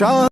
já